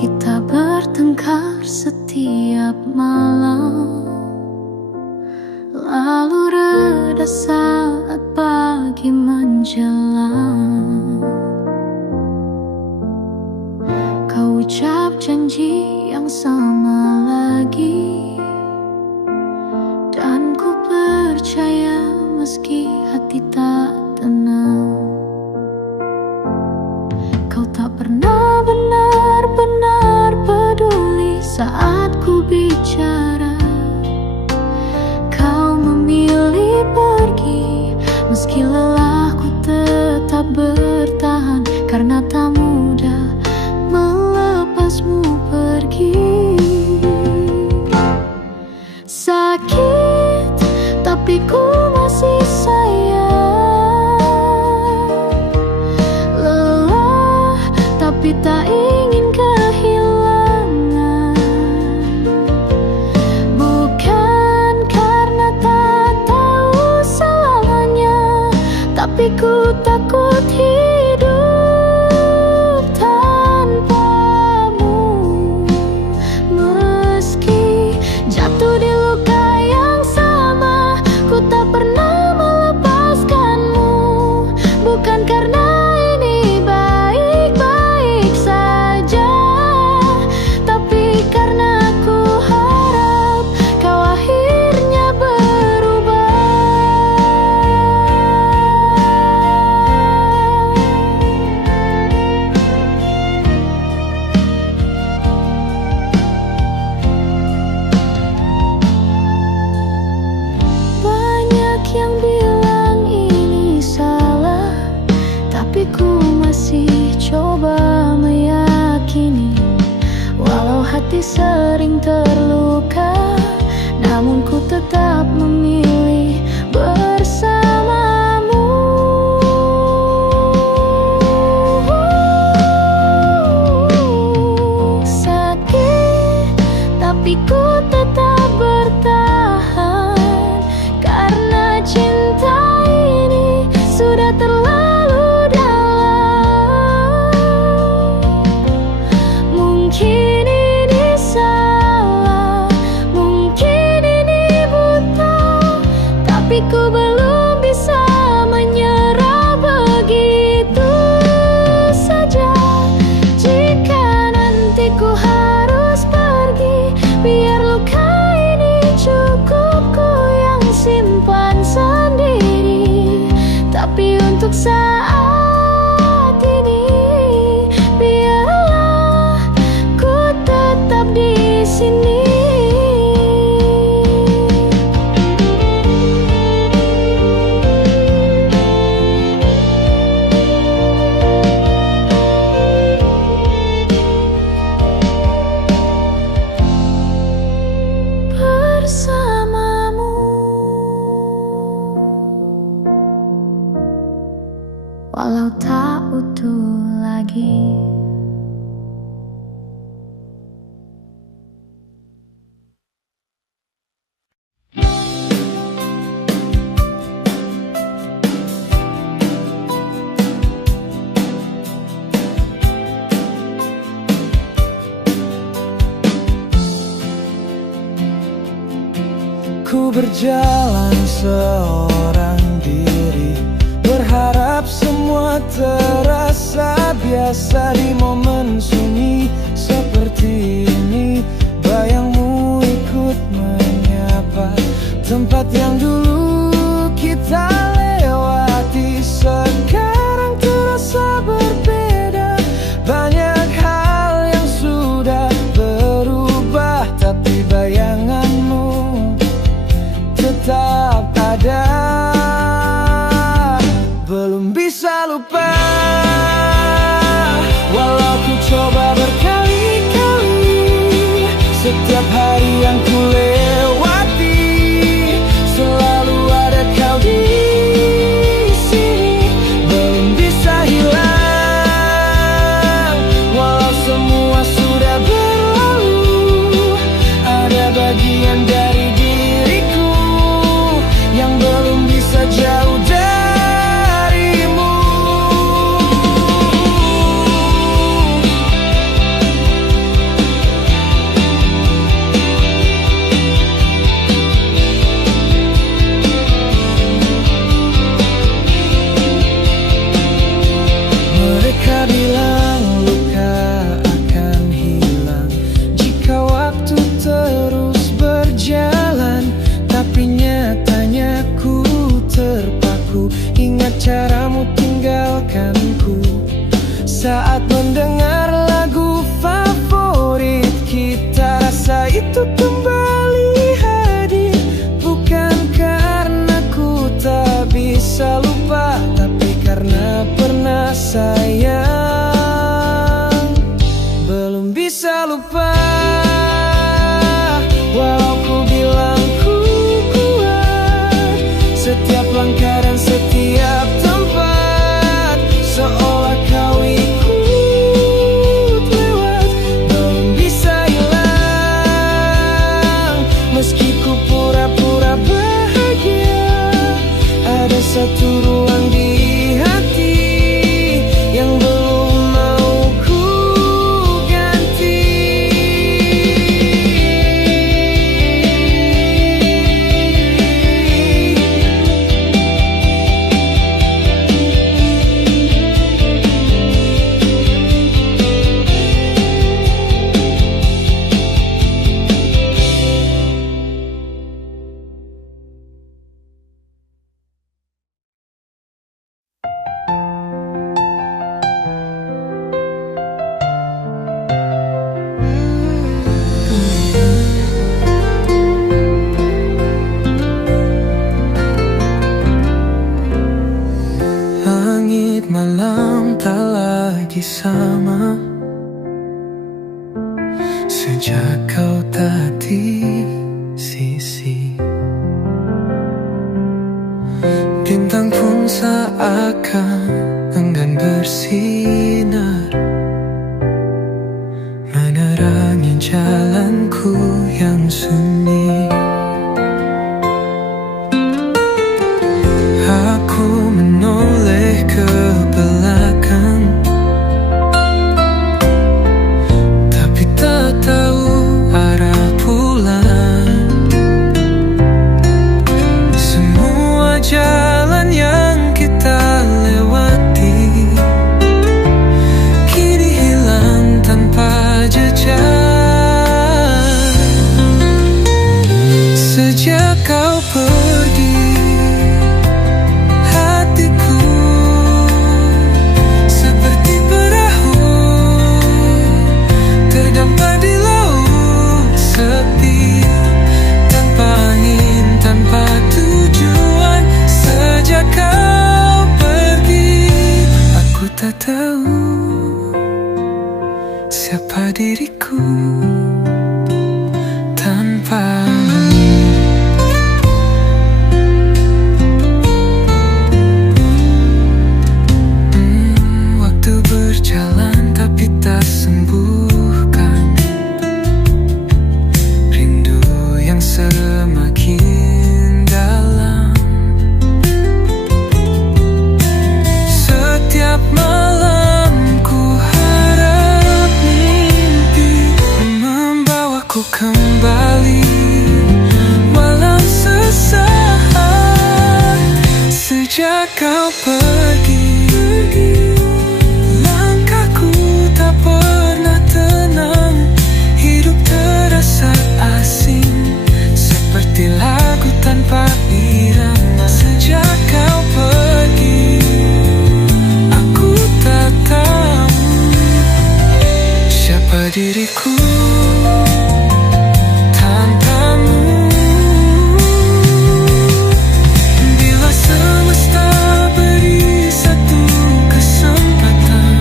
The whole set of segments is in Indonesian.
Kita bertengkar setiap malam, lalu reda saat pagi menjelang. Kau ucap janji yang sama lagi, dan ku percaya meski hati tak tenang. Kau tak pernah benar-benar peduli saat ku bicara. Kau memilih pergi, meski lelah ku tetap bertahan, karena tak mudah melepasmu pergi. Sakit, tapi ku masih sayang. Lelah, tapi tak ingin kehilangan. Bukan karena tak tahu salahnya, tapi ku takut hidup tanpamu. Meski jatuh di luka yang sama, ku tak pernah melepaskanmu. Bukan karena ini baik-baik saja, tapi karena ku harap kau akhirnya berubah. Banyak yang bilang ini salah, tapi ku masih coba meyakini. Walau hati sering terluka, namun ku tetap memilih bersamamu. Sakit, tapi ku tetap bertahan, karena cinta ini sudah terlalu dalam. Mungkin ini salah, mungkin ini buta, tapi ku belum bisa menyerah begitu saja. Jika nanti ku harus pergi, biar luka ini cukup ku yang simpan sendiri. Tapi untuk saat ini, biarlah ku tetap di sini. Bersamamu, walau tak utuh lagi. Ku berjalan seorang diri, berharap semua terasa biasa di momen sunyi seperti ini. Bayangmu ikut menyapa tempat yang dulu kita lewati. Sekarang terasa berbeda, banyak hal yang sudah berubah, tapi bayanganmu tetap ada. Belum bisa lupa, walau ku coba belum bisa lupa. Walau ku bilang ku kuat, setiap langkah dan setiap tempat seolah kau ikut lewat. Belum bisa hilang, meski ku pura-pura bahagia. Ada satu ruang di hati yang belum mau ku ganti. Langit malam tak lagi sama sejak kau tak di sisi. Bintang pun seakan enggan bersinar, menerangi jalanku yang sunyi. Aku menoleh ke belakang, tapi tak tahu arah pulang. Semua jalan yang kita lewati kini hilang tanpa jejak. Sejak kau pergi, tak tahu siapa diriku tanpamu. Waktu berjalan tapi tak sembuhkan rindu yang semakin dalam. Setiap malam ku harap mimpi membawaku kembali, walau sesaat. Sejak kau pergi, langkahku tak pernah tenang. Hidup terasa asing, seperti lagu tanpa irama. Sejak kau pergi, tak tahu siapa diriku tanpamu. Bila semesta beri satu kesempatan,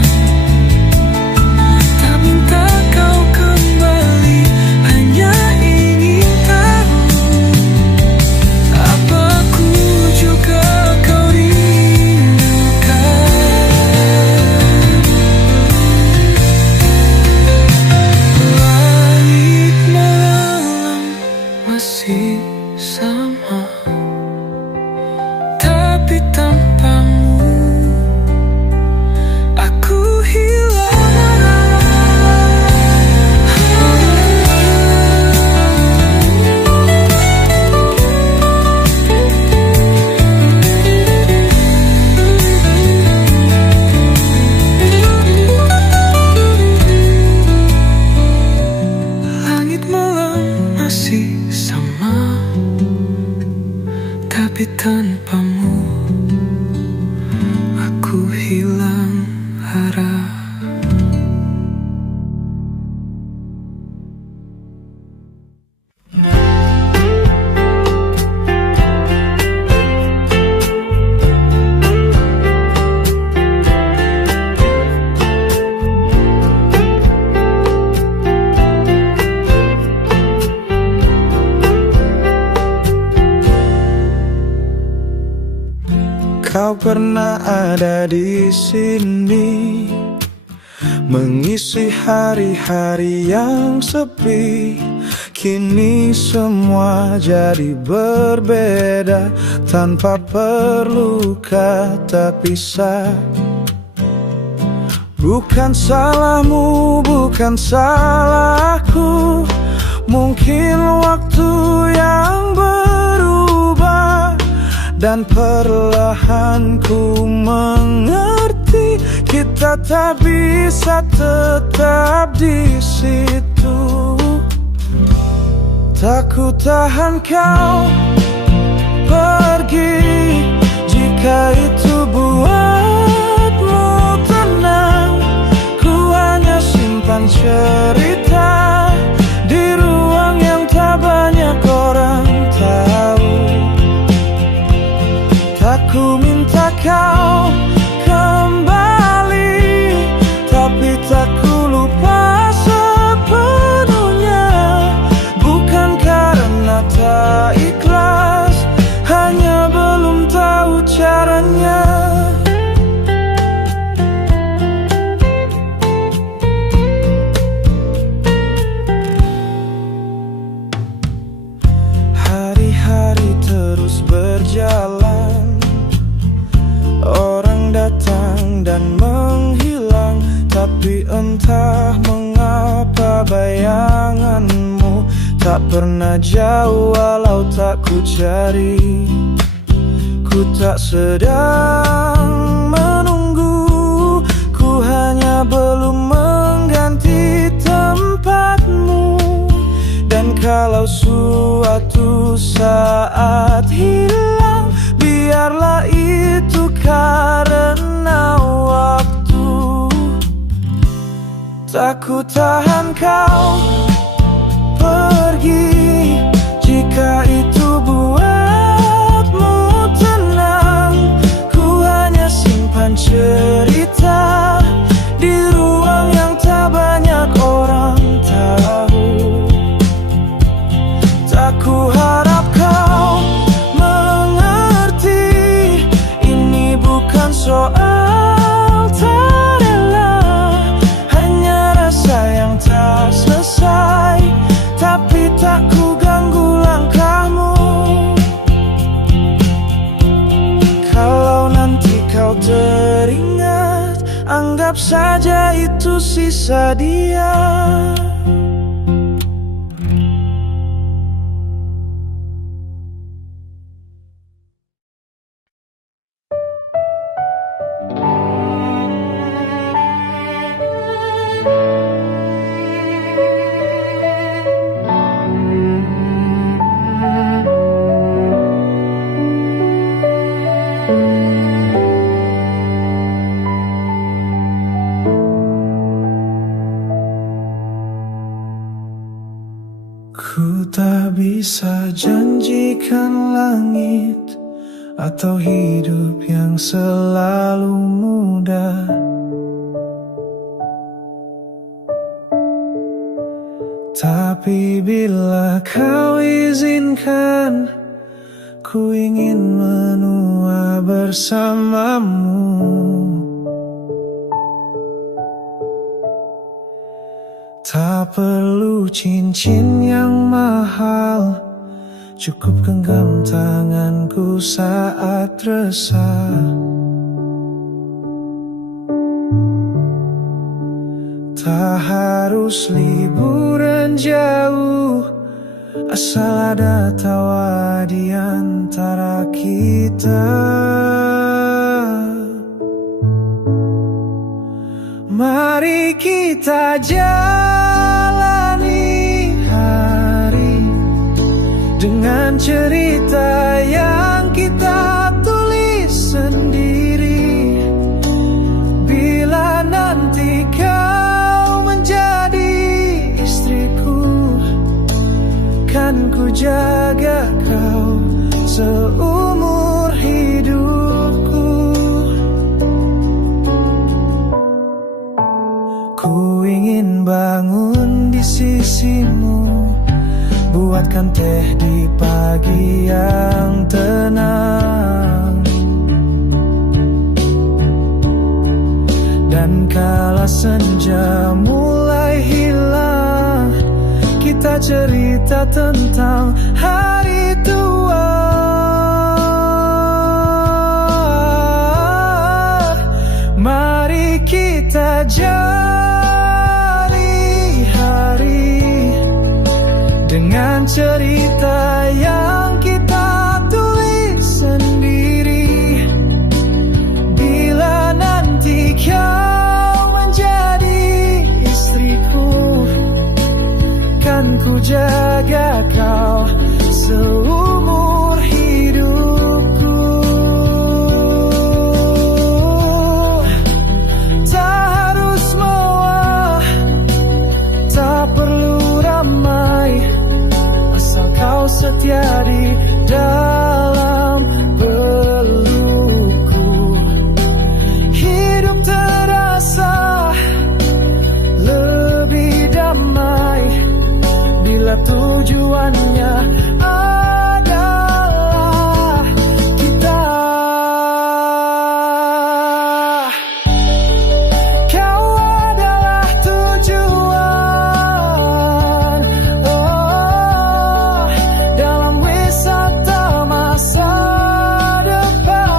tak minta kau kembali, hanya ingin tahu apa aku juga kau rindukan. Lagi kau pernah ada di sini, mengisi hari-hari yang sepi. Kini semua jadi berbeda, tanpa perlu kata pisah. Bukan salahmu, bukan salahku, mungkin waktu yang berubah. Dan perlahan ku mengerti, kita tak bisa tetap di situ. Tak ku tahan kau pergi, jika itu buatmu tenang. Ku hanya simpan cerita di ruang yang tak banyak orang tahu. Tak ku minta kau kembali, tapi tak ku lupa sepenuhnya. Bukan karena tak ikhlas, hanya belum tahu caranya. Hari-hari terus berjalan, orang datang dan menghilang, tapi entah mengapa bayanganmu tak pernah jauh walau tak ku cari. Ku tak sedang menunggu, ku hanya belum mengganti tempatmu. Dan kalau suatu saat hilang, biarlah itu karena waktu. Tak ku tahan kau pergi, jika itu buatmu tenang. Ku hanya simpan cerita di ruang yang tak banyak orang tahu. Tak ku harap kau mengerti, ini bukan soal tak rela, hanya rasa yang tak selesai. Tapi tak ku ganggu langkahmu. Kalau nanti kau teringat, anggap saja itu sisa dia. Ku tak bisa janjikan langit atau hidup yang selalu mudah. Tapi bila kau izinkan, ku ingin menua bersamamu. Tak perlu cincin yang mahal, cukup genggam tanganku saat resah. Tak harus liburan jauh, asal ada tawa di antara kita. Mari kita jalani hari dengan cerita yang kita tulis sendiri. Bila nanti kau menjadi istriku, kan ku jaga kau seumur hidupku. Ku ingin bangun di sisimu, buatkan teh di pagi yang tenang. Dan kala senja mulai hilang, kita cerita tentang hari tua. Mari kita jalani hari dengan cerita yang kita tulis sendiri. Bila nanti kau menjadi istriku, kan ku jaga kau seumur hidupku. Tak harus mewah, tak perlu ramai, asal kau setia di dalam pelukku. Hidup terasa lebih damai bila tujuannya adalah kita. Kau adalah tujuan, oh, dalam wisata masa depan.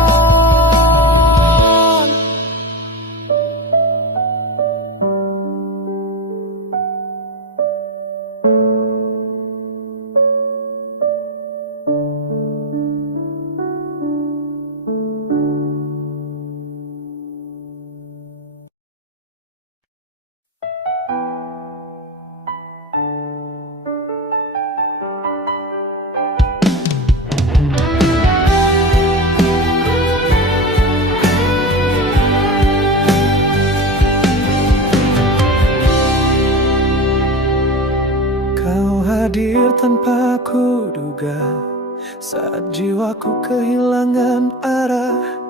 Kau hadir tanpa kuduga, saat jiwaku kehilangan arah.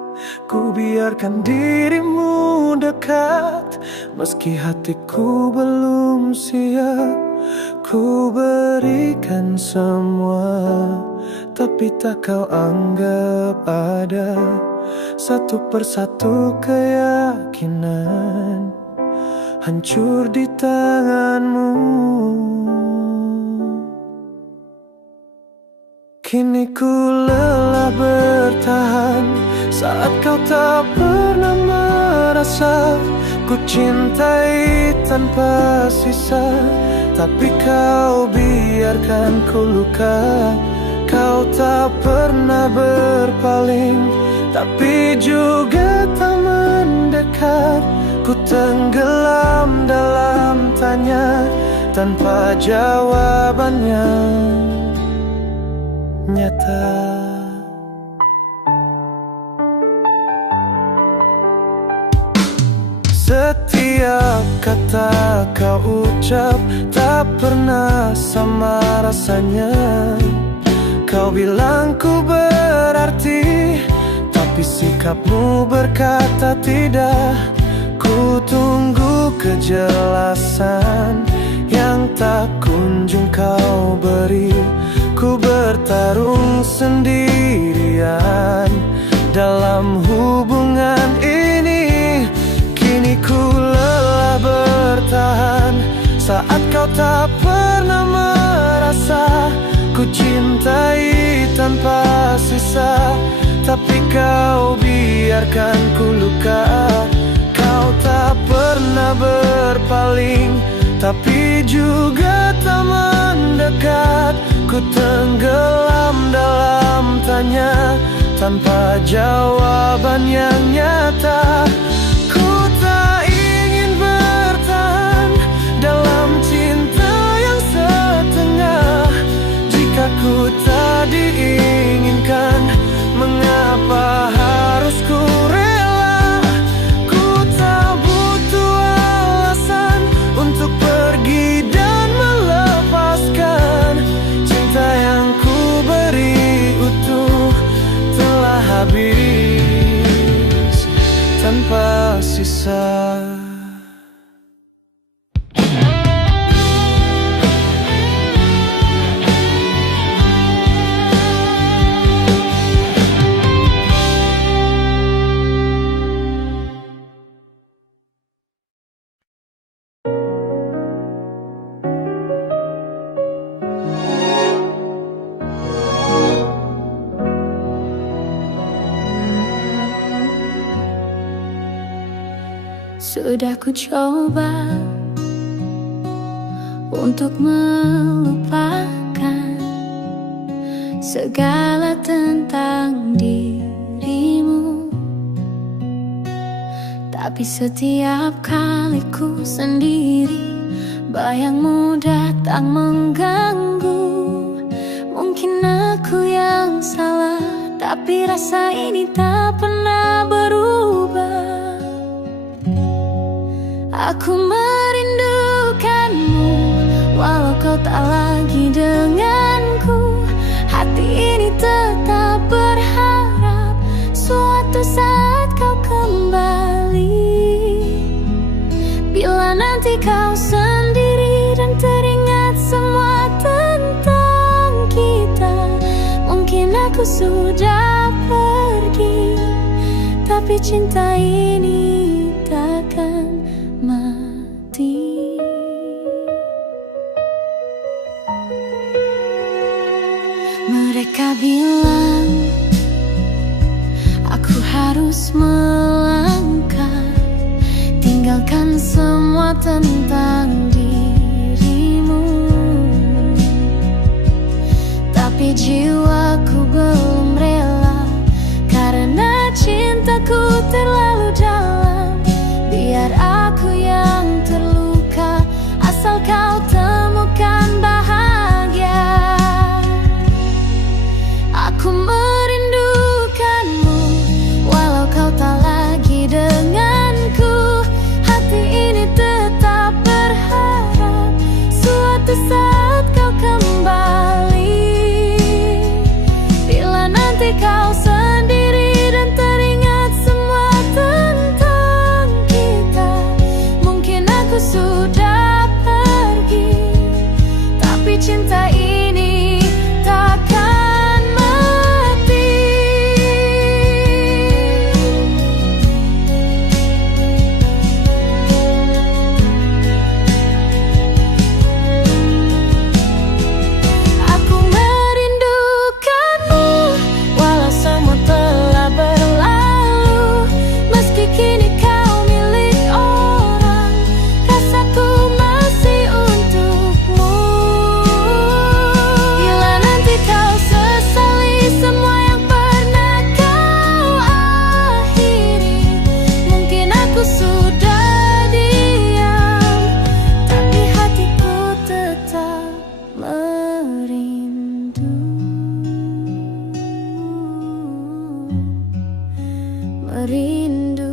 Ku biarkan dirimu dekat, meski hatiku belum siap. Ku berikan semua, tapi tak kau anggap ada. Satu persatu keyakinan hancur di tanganmu. Kini ku lelah bertahan saat kau tak pernah merasa ku cintai tanpa sisa. Tapi kau biarkan ku luka. Kau tak pernah berpaling, tapi juga tak mendekat. Ku tenggelam dalam tanya tanpa jawabannya nyata. Setiap kata kau ucap tak pernah sama rasanya. Kau bilang ku berarti, tapi sikapmu berkata tidak. Ku tunggu kejelasan yang tak kunjung kau beri. Ku bertarung sendirian dalam hubungan ini. Kini ku lelah bertahan saat kau tak pernah merasa ku cintai tanpa sisa. Tapi kau biarkan ku luka. Kau tak pernah berpaling, tapi juga tak mendekat. Ku tenggelam dalam tanya tanpa jawaban yang nyata. Ku tak ingin bertahan dalam cinta yang setengah. Jika ku tak diinginkan, mengapa harus ku rela? Ku tak butuh alasan untuk pergi dan melepaskan cinta yang ku beri utuh telah habis tanpa Sudah ku coba untuk melupakan segala tentang dirimu, tapi setiap kali ku sendiri, bayangmu datang mengganggu. Mungkin aku yang salah, tapi rasa ini tak pernah berubah. Aku merindukanmu, walau kau tak lagi denganku. Hati ini tetap berharap suatu saat kau kembali. Bila nanti kau sendiri dan teringat semua tentang kita, mungkin aku sudah pergi, tapi cinta ini takkan mati. Mereka bilang aku harus melangkah, tinggalkan semua tentang dirimu, tapi jiwaku belum rela, karena cintaku terlalu dalam. Biar aku yang terluka, asal kau temukan bahagia. Aku merindukanmu, walau kau tak lagi denganku. Hati ini tetap berharap suatu saat kau kembali. Bila nanti kau sendiri dan teringat semua tentang kita, mungkin aku sudah pergi, tapi cinta ini takkan mati. Aku merindukanmu, walau semua telah berlalu. Meski kini kau milik orang, rasaku masih untukmu. Bila nanti kau sesali semua yang pernah kau akhiri, mungkin aku sudah diam, tapi hatiku tetap merindu. Merindu.